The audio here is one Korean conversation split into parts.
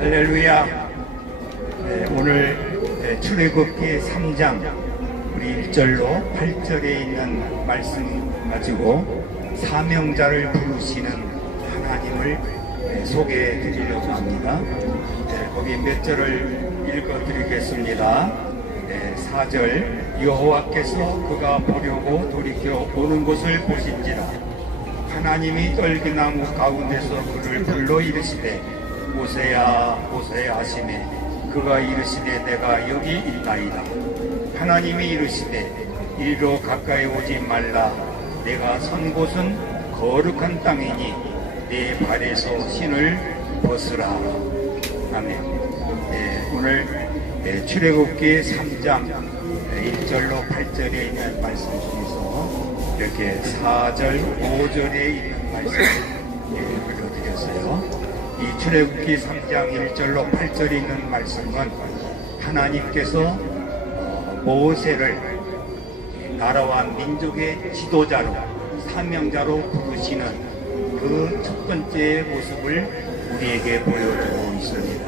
할렐루야. 오늘 출애굽기 3장 우리 1절로 8절에 있는 말씀 가지고 사명자를 부르시는 하나님을 소개해 드리려고 합니다. 거기 몇 절을 읽어 드리겠습니다. 4절, 여호와께서 그가 보려고 돌이켜 오는 곳을 보신지라 하나님이 떨기나무 가운데서 그를 불러 이르시되 모세야 모세야 하시매 그가 이르시되 내가 여기 있나이다. 하나님이 이르시되 이리로 가까이 오지 말라. 내가 선 곳은 거룩한 땅이니 내 발에서 신을 벗으라. 아멘. 오늘 출애굽기 3장 1절로 8절에 있는 말씀 중에서 이렇게 4절, 5절에 있는 말씀을 읽어드렸어요. 이 출애굽기 3장 1절로 8절에 있는 말씀은 하나님께서 모세를 나라와 민족의 지도자로 사명자로 부르시는 그 첫 번째 모습을 우리에게 보여주고 있습니다.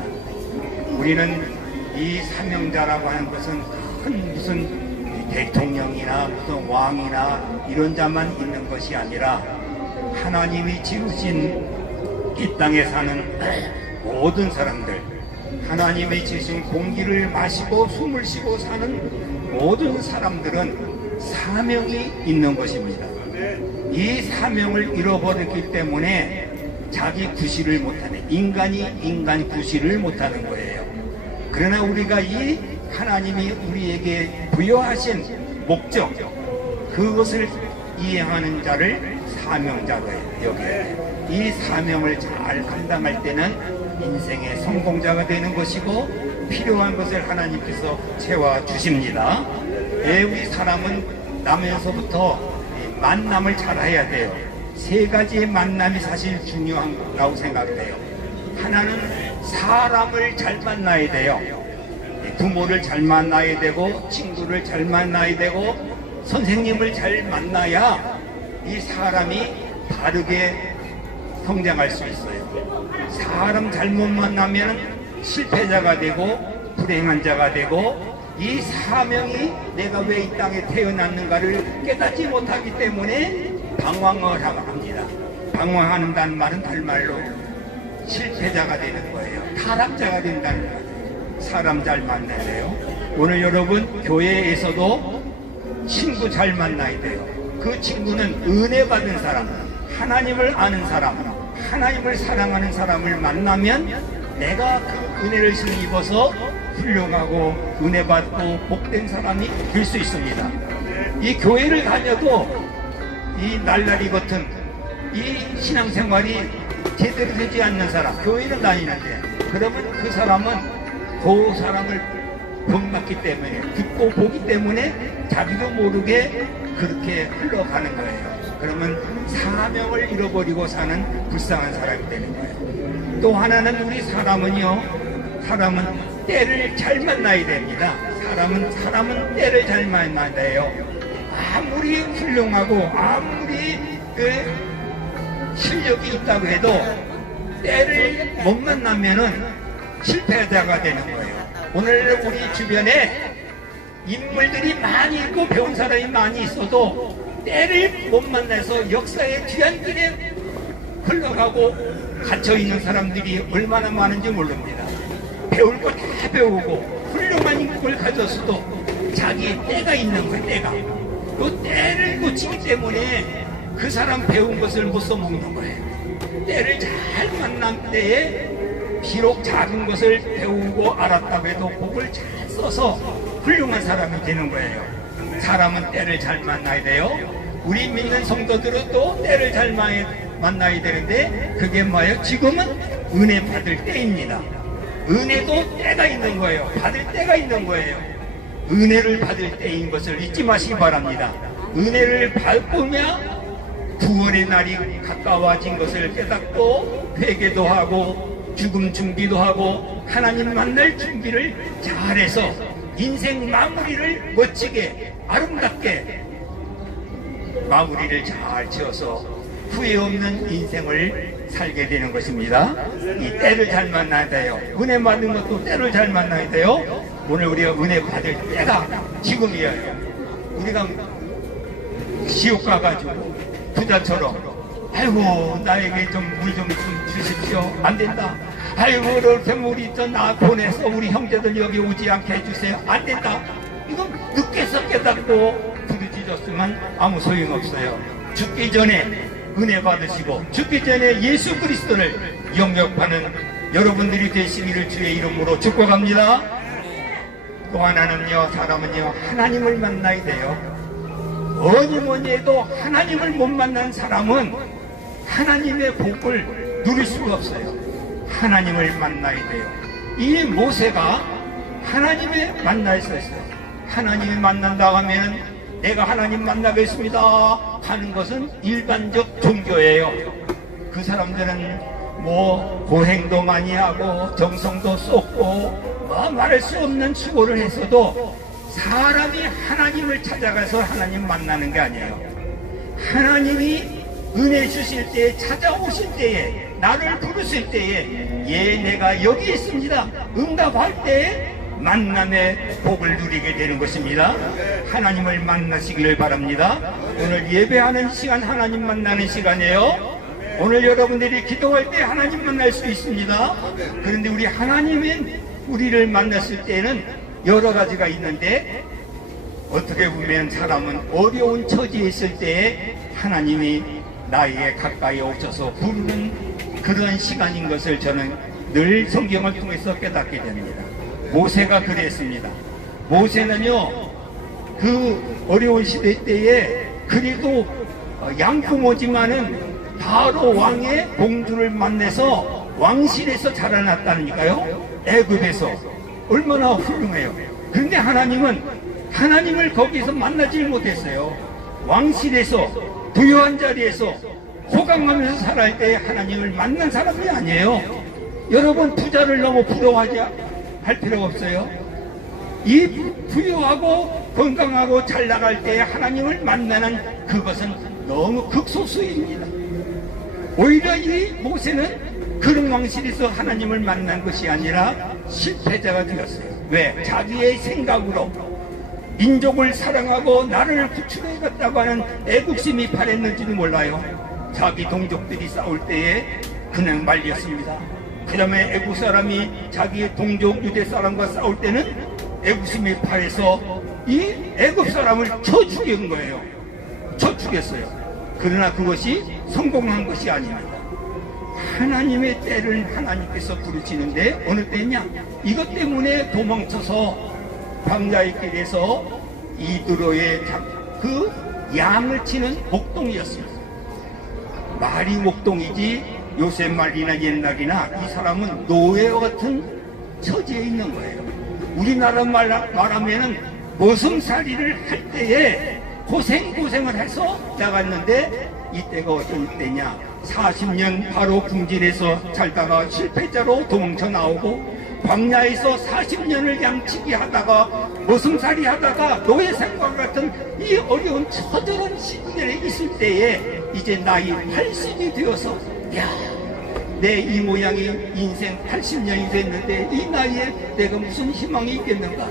우리는 이 사명자라고 하는 것은 큰 무슨 대통령이나 무슨 왕이나 이런 자만 있는 것이 아니라 하나님이 지으신 이 땅에 사는 모든 사람들, 하나님이 지으신 공기를 마시고 숨을 쉬고 사는 모든 사람들은 사명이 있는 것입니다. 이 사명을 잃어버렸기 때문에 자기 구실을 못하는, 인간이 인간 구실을 못하는 거예요. 그러나 우리가 이 하나님이 우리에게 부여하신 목적, 그것을 이행하는 자를 사명자로 여겨요. 이 사명을 잘 감당할 때는 인생의 성공자가 되는 것이고 필요한 것을 하나님께서 채워주십니다. 우리 사람은 나면서부터 만남을 잘 해야 돼요. 세 가지의 만남이 사실 중요하다고 생각돼요. 하나는 사람을 잘 만나야 돼요. 부모를 잘 만나야 되고 친구를 잘 만나야 되고 선생님을 잘 만나야 이 사람이 바르게 성장할 수 있어요. 사람 잘못 만나면 실패자가 되고 불행한 자가 되고 이 사명이 내가 왜 이 땅에 태어났는가를 깨닫지 못하기 때문에 방황을 합니다. 방황한다는 말은 달말로 실패자가 되는 거예요. 타락자가 된다는 거예요. 사람 잘 만나야 돼요. 오늘 여러분 교회에서도 친구 잘 만나야 돼요. 그 친구는 은혜 받은 사람, 하나님을 아는 사람, 하나님을 사랑하는 사람을 만나면 내가 그 은혜를 입어서 훌륭하고 은혜 받고 복된 사람이 될 수 있습니다. 이 교회를 다녀도 이 날라리 같은 이 신앙생활이 제대로 되지 않는 사람, 교회를 다니는데 그러면 그 사람은 그 사람을 본받기 때문에, 듣고 보기 때문에 자기도 모르게 그렇게 흘러가는 거예요. 그러면 사명을 잃어버리고 사는 불쌍한 사람이 되는 거예요. 또 하나는 우리 사람은 때를 잘 만나야 됩니다. 사람은 때를 잘 만나야 돼요. 아무리 훌륭하고 아무리 실력이 있다고 해도 때를 못 만나면은 실패자가 되는 거예요. 오늘 우리 주변에 인물들이 많이 있고 배운 사람이 많이 있어도 때를 못 만나서 역사의 뒤안길에 흘러가고 갇혀있는 사람들이 얼마나 많은지 모릅니다. 배울 거 다 배우고 훌륭한 걸 가졌어도 자기 때가 있는 거예요. 때가. 그 때를 놓치기 때문에 그 사람 배운 것을 못 써먹는 거예요. 때를 잘 만난 때에 비록 작은 것을 배우고 알았다고 해도 그걸 잘 써서 훌륭한 사람이 되는 거예요. 사람은 때를 잘 만나야 돼요. 우리 믿는 성도들은 또 때를 잘 만나야 되는데 그게 뭐예요? 지금은 은혜 받을 때입니다. 은혜도 때가 있는 거예요. 받을 때가 있는 거예요. 은혜를 받을 때인 것을 잊지 마시기 바랍니다. 은혜를 받으면 구원의 날이 가까워진 것을 깨닫고 회개도 하고 죽음 준비도 하고 하나님 만날 준비를 잘해서 인생 마무리를 멋지게 아름답게 마무리를 잘 지어서 후회 없는 인생을 살게 되는 것입니다. 이 때를 잘 만나야 돼요. 은혜 받는 것도 때를 잘 만나야 돼요. 오늘 우리가 은혜 받을 때가 지금이에요. 우리가 지옥 가가지고 부자처럼 아이고 나에게 좀 물 좀 주십시오. 안 된다. 아이고 이렇게 물이 나 보내서 우리 형제들 여기 오지 않게 해주세요. 안 된다. 이건 늦게서 깨닫고 부르짖었으면 아무 소용없어요. 죽기 전에 은혜 받으시고 죽기 전에 예수 그리스도를 영접하는 여러분들이 되시기를 주의 이름으로 축복합니다. 또 하나는요, 사람은요 하나님을 만나야 돼요. 뭐니 해도 하나님을 못 만난 사람은 하나님의 복을 누릴 수가 없어요. 하나님을 만나야 돼요. 이 모세가 하나님을 만나 있었어요. 하나님을 만난다 하면 내가 하나님 만나겠습니다 하는 것은 일반적 종교예요. 그 사람들은 뭐 고행도 많이 하고 정성도 쏟고 뭐 말할 수 없는 수고를 했어도 사람이 하나님을 찾아가서 하나님 만나는 게 아니에요. 하나님이 은혜 주실 때에, 찾아오실 때에, 나를 부르실 때에 예 내가 여기 있습니다 응답할 때에 만남의 복을 누리게 되는 것입니다. 하나님을 만나시기를 바랍니다. 오늘 예배하는 시간 하나님 만나는 시간이에요. 오늘 여러분들이 기도할 때 하나님 만날 수 있습니다. 그런데 우리 하나님은 우리를 만났을 때는 여러 가지가 있는데 어떻게 보면 사람은 어려운 처지에 있을 때에 하나님이 나에게 가까이 오셔서 부르는 그런 시간인 것을 저는 늘 성경을 통해서 깨닫게 됩니다. 모세가 그랬습니다. 모세는요 그 어려운 시대 때에 그래도 양부모지만은 바로 왕의 공주를 만나서 왕실에서 자라났다니까요. 애굽에서 얼마나 훌륭해요. 그런데 하나님은 하나님을 거기서 만나질 못했어요. 왕실에서 부유한 자리에서 호강하면서 살아야 때 하나님을 만난 사람이 아니에요. 여러분 부자를 너무 부러워하지 할 필요가 없어요. 이 부유하고 건강하고 잘 나갈 때 하나님을 만나는 그것은 너무 극소수입니다. 오히려 이 모세는 그런 왕실에서 하나님을 만난 것이 아니라 실패자가 되었어요. 왜? 자기의 생각으로 민족을 사랑하고 나를 구출해갔다고 하는 애국심이 발했는지도 몰라요. 자기 동족들이 싸울 때에 그냥 말렸습니다. 그 다음에 애국 사람이 자기의 동족 유대 사람과 싸울 때는 애국심이 발해서 이 애국 사람을 쳐 죽인 거예요. 쳐 죽였어요. 그러나 그것이 성공한 것이 아닙니다. 하나님의 때를 하나님께서 부르시는데 어느 때냐? 이것 때문에 도망쳐서 광야의 길에서 이드로의 그 양을 치는 목동이었습니다. 말이 목동이지 요새 말이나 옛날이나 이 사람은 노예와 같은 처지에 있는 거예요. 우리나라 말하면은 머슴살이를 할 때에 고생을 해서 나갔는데 이때가 어떤 때냐? 40년 바로 궁지에서 살다가 실패자로 도망쳐 나오고 광야에서 40년을 양치기 하다가 머슴살이 하다가 노예 생활 같은 이 어려운 처절한 시절에 있을 때에 이제 나이 80이 되어서 야, 내 이 모양이 인생 80년이 됐는데 이 나이에 내가 무슨 희망이 있겠는가?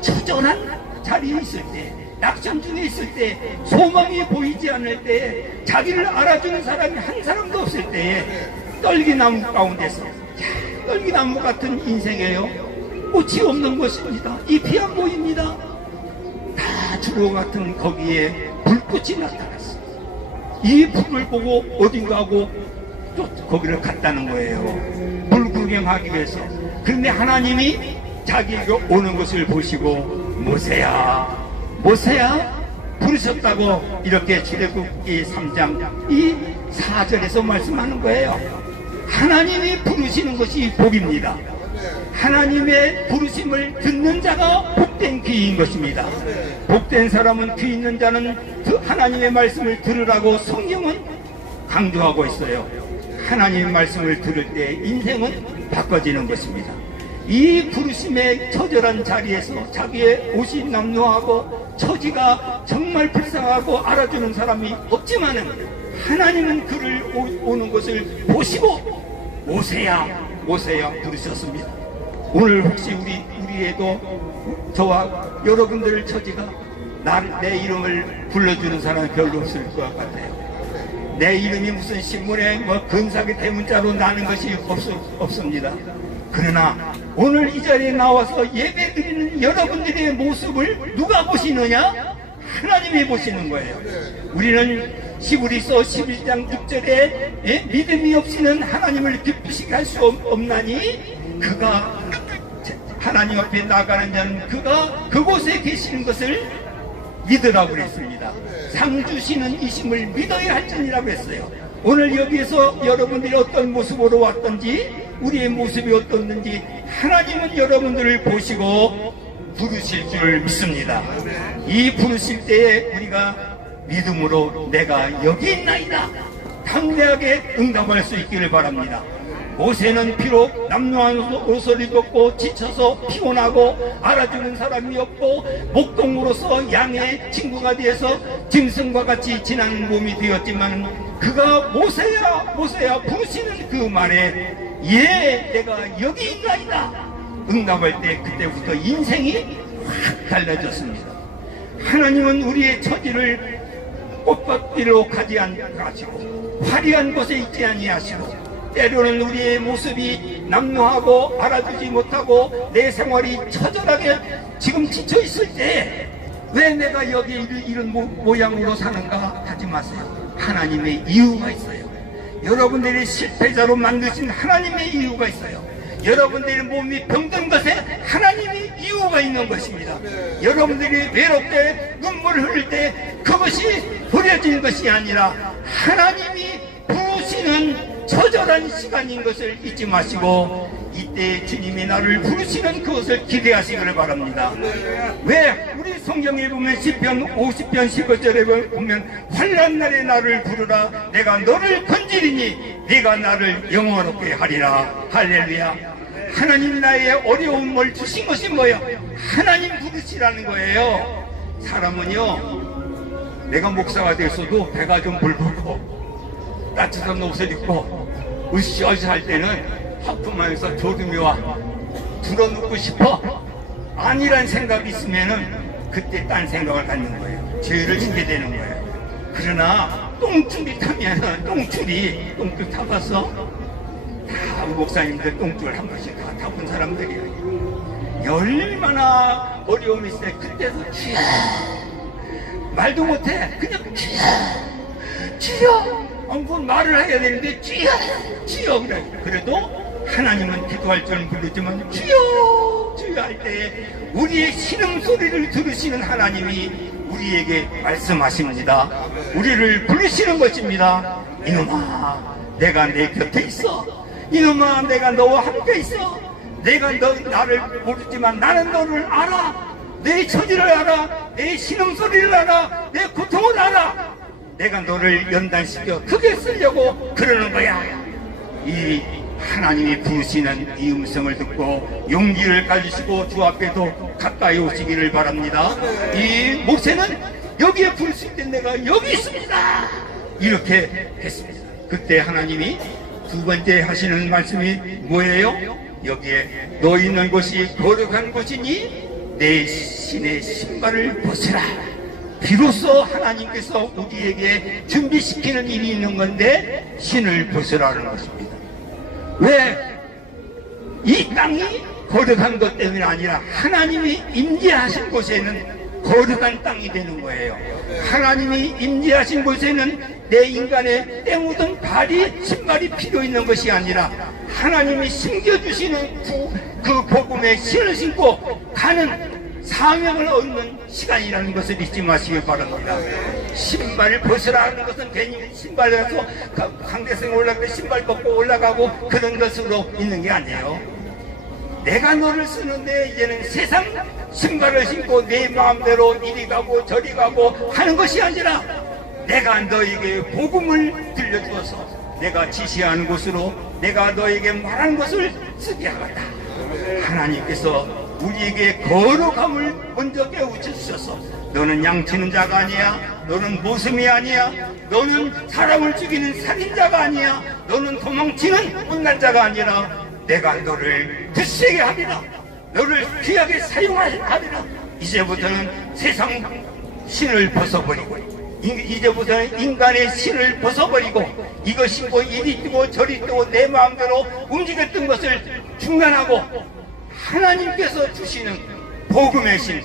처절한 자리에 있을 때, 낙심 중에 있을 때, 소망이 보이지 않을 때, 자기를 알아주는 사람이 한 사람도 없을 때에 떨기나무 가운데서 떨기나무 같은 인생이에요. 꽃이 없는 것입니다. 잎이 안 보입니다. 다 주로 같은 거기에 불꽃이 나타났어요. 이 불을 보고 어딘가 하고 또 거기를 갔다는 거예요. 불 구경하기 위해서. 그런데 하나님이 자기가 오는 것을 보시고 모세야 부르셨다고 이렇게 출애굽기 3장 이 4절에서 말씀하는 거예요. 하나님이 부르시는 것이 복입니다. 하나님의 부르심을 듣는 자가 복된 귀인 것입니다. 복된 사람은 귀 있는 자는 하나님의 말씀을 들으라고 성경은 강조하고 있어요. 하나님의 말씀을 들을 때 인생은 바꿔지는 것입니다. 이 부르심의 처절한 자리에서 자기의 옷이 남루하고 처지가 정말 불쌍하고 알아주는 사람이 없지만은 하나님은 그를 오는 것을 보시고 모세야 부르셨습니다. 오늘 혹시 우리에도 저와 여러분들 처지가 내 이름을 불러주는 사람이 별로 없을 것 같아요. 내 이름이 무슨 신문에 근사하게 대문자로 나는 것이 없습니다. 그러나 오늘 이 자리에 나와서 예배드리는 여러분들의 모습을 누가 보시느냐? 하나님이 보시는 거예요. 우리는 히브리서 11장 6절에 믿음이 없이는 하나님을 기쁘시게 할 수 없나니 그가 하나님 앞에 나가는 자는 그가 그곳에 계시는 것을 믿으라고 그랬습니다. 상 주시는 이심을 믿어야 할지니라고 했어요. 오늘 여기에서 여러분들이 어떤 모습으로 왔던지 우리의 모습이 어떻는지 하나님은 여러분들을 보시고 부르실 줄 믿습니다. 이 부르실 때에 우리가 믿음으로 내가 여기 있나이다 당대하게 응답할 수 있기를 바랍니다. 모세는 비록 남루한 옷을 입었고 지쳐서 피곤하고 알아주는 사람이 없고 목동으로서 양의 친구가 되어서 짐승과 같이 지난 몸이 되었지만 그가 모세야 부르시는 그 말에 내가 여기 있나이다 응답할 때 그때부터 인생이 확 달라졌습니다. 하나님은 우리의 처지를 꽃밭으로 가지 않으시고 화려한 곳에 있지 아니하시고 때로는 우리의 모습이 남루하고 알아주지 못하고 내 생활이 처절하게 지금 지쳐 있을 때 왜 내가 여기 이런 모양으로 사는가 하지 마세요. 하나님의 이유가 있어요. 여러분들이 실패자로 만드신 하나님의 이유가 있어요. 여러분들의 몸이 병든 것에 하나님의 이유가 있는 것입니다. 여러분들이 외롭게 눈물을 흘릴 때 그것이 버려진 것이 아니라 하나님이 부르시는 처절한 시간인 것을 잊지 마시고 이때 주님이 나를 부르시는 그것을 기대하시기를 바랍니다. 왜 우리 성경에 보면 시편 50편 15절에 보면 환난 날에 나를 부르라 내가 너를 건지리니 네가 나를 영원롭게 하리라. 할렐루야. 하나님 나의 어려움을 주신 것이 뭐예요? 하나님 부르시라는 거예요. 사람은요 내가 목사가 됐어도 배가 좀 불고 따뜻한 옷을 입고 으쌰으쌰 할 때는 하품하면서 조두미와 들어눕고 싶어 아니란 생각이 있으면은 그때 딴 생각을 갖는 거예요. 죄를 짓게 되는 거예요. 그러나 똥줄이 타면은 똥줄 타봤어? 다 목사님들 똥줄 한 번씩 다 타본 사람들이에요. 얼마나 어려움이 있어요. 그때도 주여 말도 못해 그냥 주여 그건 말을 해야 되는데 주여 그래. 그래도 하나님은 기도할 줄은 모르지만 주여 할 때에 우리의 신음소리를 들으시는 하나님이 우리에게 말씀하십니다. 우리를 부르시는 것입니다. 이놈아 내가 내 곁에 있어. 이놈아 내가 너와 함께 있어. 내가 나를 모르지만 나는 너를 알아. 내 처지를 알아. 내 신음소리를 알아. 내 고통을 알아. 내가 너를 연단시켜 크게 쓰려고 그러는 거야. 이 하나님이 부르시는 이 음성을 듣고 용기를 가지시고 주 앞에도 가까이 오시기를 바랍니다. 이 모세는 여기에 부르실 때 내가 여기 있습니다 이렇게 했습니다. 그때 하나님이 두 번째 하시는 말씀이 뭐예요? 여기에 너 있는 곳이 거룩한 곳이니 내 신의 신발을 벗으라. 비로소 하나님께서 우리에게 준비시키는 일이 있는 건데 신을 벗으라는 것입니다. 왜? 이 땅이 거룩한 것 때문이 아니라 하나님이 임재하신 곳에는 거룩한 땅이 되는 거예요. 하나님이 임재하신 곳에는 내 인간의 때 묻은 발이 신발이 필요 있는 것이 아니라 하나님이 심겨주시는 그 복음의 신을 신고 가는 사명을 얻는 시간이라는 것을 잊지 마시기 바랍니다. 신발을 벗으라는 것은 괜히 신발을 해서 강대성에 올라가고 신발 벗고 올라가고 그런 것으로 있는 게 아니에요. 내가 너를 쓰는데 이제는 세상 신발을 신고 내 마음대로 이리 가고 저리 가고 하는 것이 아니라 내가 너에게 복음을 들려주어서 내가 지시하는 곳으로 내가 너에게 말하는 것을 쓰게 하겠다. 하나님께서 우리에게 거룩함을 먼저 깨우쳐 주셔서 너는 양치는 자가 아니야. 너는 모섬이 아니야. 너는 사람을 죽이는 살인자가 아니야. 너는 도망치는 못난 자가 아니라 내가 너를 굳세게 하리라. 너를 귀하게 사용하리라. 이제부터는 세상 신을 벗어버리고 이제부터는 인간의 신을 벗어버리고 이것이 뭐 이리 뜨고 저리 뜨고 내 마음대로 움직였던 것을 중단하고 하나님께서 주시는 복음의 신,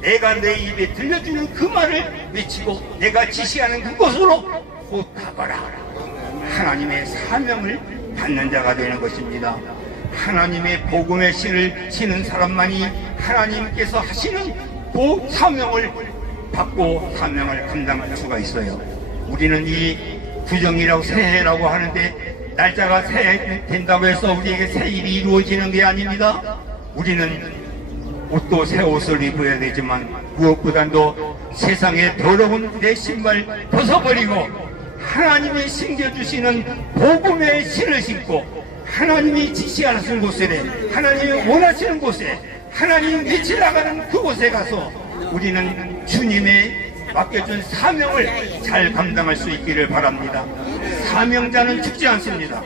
내가 내 입에 들려주는 그 말을 외치고 내가 지시하는 그곳으로 곧 가거라. 하나님의 사명을 받는 자가 되는 것입니다. 하나님의 복음의 신을 지는 사람만이 하나님께서 하시는 그 사명을 받고 사명을 감당할 수가 있어요. 우리는 이 구정이라고 새해라고 하는데 날짜가 새해 된다고 해서 우리에게 새 일이 이루어지는 게 아닙니다. 우리는 옷도 새 옷을 입어야 되지만 무엇보다도 세상에 더러운 내 신발 벗어버리고 하나님이 신겨주시는 복음의 신을 신고 하나님이 지시하시는 곳에, 하나님이 원하시는 곳에, 하나님이 미쳐 나가는 그곳에 가서 우리는 주님의 맡겨준 사명을 잘 감당할 수 있기를 바랍니다. 사명자는 죽지 않습니다.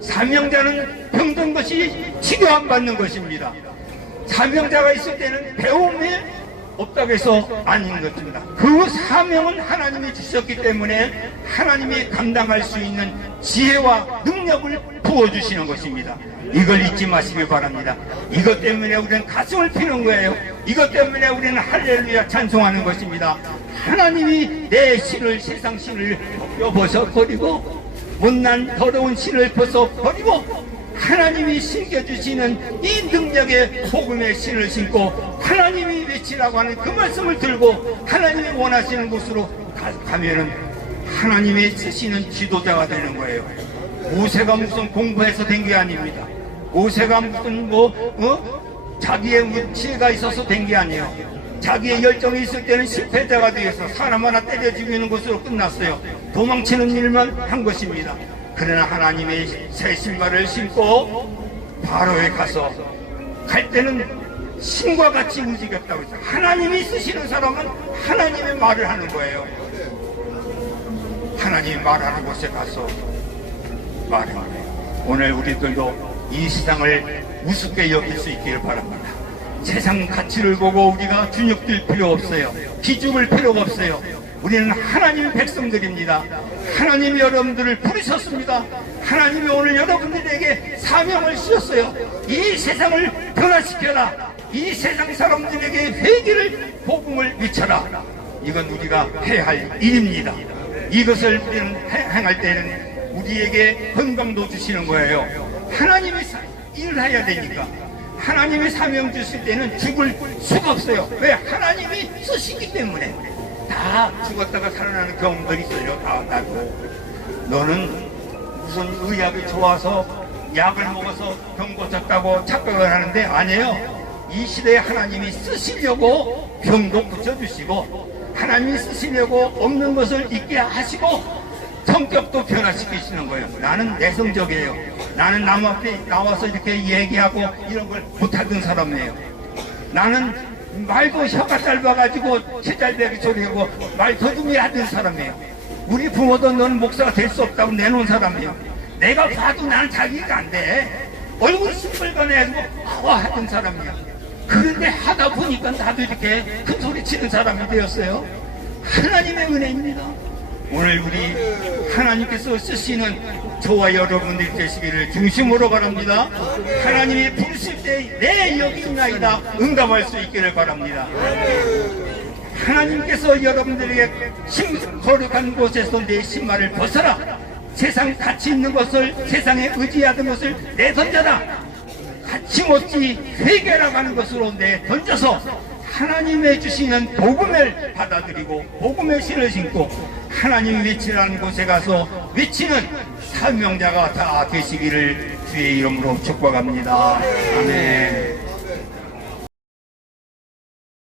사명자는 병든 것이 치료 안 받는 것입니다. 사명자가 있을 때는 배움이 없다고 해서 아닌 것입니다. 그 사명은 하나님이 주셨기 때문에 하나님이 감당할 수 있는 지혜와 능력을 부어주시는 것입니다. 이걸 잊지 마시길 바랍니다. 이것 때문에 우리는 가슴을 피는 거예요. 이것 때문에 우리는 할렐루야 찬송하는 것입니다. 하나님이 내 신을, 세상 신을 벗어버리고 못난 더러운 신을 벗어버리고 하나님이 신겨주시는 이 능력의 복음의 신을 신고 하나님이 외치라고 하는 그 말씀을 들고 하나님이 원하시는 곳으로 가면은 하나님이 쓰시는 지도자가 되는 거예요. 모세가 무슨 공부해서 된 게 아닙니다. 모세가 무슨 자기의 지혜가 있어서 된 게 아니에요. 자기의 열정이 있을 때는 실패자가 되어서 사람 하나 때려 죽이는 것으로 끝났어요. 도망치는 일만 한 것입니다. 그러나 하나님의 새 신발을 신고 바로에 가서 갈 때는 신과 같이 움직였다고 했어요. 하나님이 쓰시는 사람은 하나님의 말을 하는 거예요. 하나님이 말하는 곳에 가서 말하는 거예요. 오늘 우리들도 이 세상을 우습게 여길 수 있기를 바랍니다. 세상 가치를 보고 우리가 주눅들 필요 없어요. 기죽을 필요가 없어요. 우리는 하나님 백성들입니다. 하나님이 여러분들을 부르셨습니다. 하나님이 오늘 여러분들에게 사명을 주셨어요. 이 세상을 변화시켜라. 이 세상 사람들에게 회개를 복음을 미쳐라. 이건 우리가 해야 할 일입니다. 이것을 우리는 행할 때는 우리에게 건강도 주시는 거예요. 하나님이 일을 해야 되니까. 하나님이 사명 주실 때는 죽을 수가 없어요. 왜? 하나님이 쓰시기 때문에. 다 죽었다가 살아나는 경험들이 있어요. 다 나도. 너는 무슨 의학이 좋아서 약을 먹어서 병 고쳤다고 착각을 하는데 아니에요. 이 시대에 하나님이 쓰시려고 병도 고쳐주시고 하나님이 쓰시려고 없는 것을 있게 하시고 성격도 변화시키시는 거예요. 나는 내성적이에요. 나는 남 앞에 나와서 이렇게 얘기하고 이런 걸 못하던 사람이에요. 나는 말도 혀가 짧아가지고 혀잘배기 소리하고 말 더듬이 하던 사람이에요. 우리 부모도 너는 목사가 될 수 없다고 내놓은 사람이에요. 내가 봐도 나는 자기가 안 돼. 얼굴 시뻘건해가지고 하던 사람이야. 그런데 하다 보니까 나도 이렇게 큰 소리 치는 사람이 되었어요. 하나님의 은혜입니다. 오늘 우리 하나님께서 쓰시는 저와 여러분들이 되시기를 중심으로 바랍니다. 하나님이 부르실 때 내 여기 있나이다 응답할 수 있기를 바랍니다. 하나님께서 여러분들에게 거룩한 곳에서 내 신발을 벗어라. 세상 가치 있는 것을, 세상에 의지하던 것을 내던져라. 가치없이 회개라고 하는 것으로 내던져서 하나님의 주시는 복음을 받아들이고 복음의 신을 신고 하나님 외치라는 곳에 가서 외치는 사명자가 다 되시기를 주의 이름으로 축복합니다. 아멘.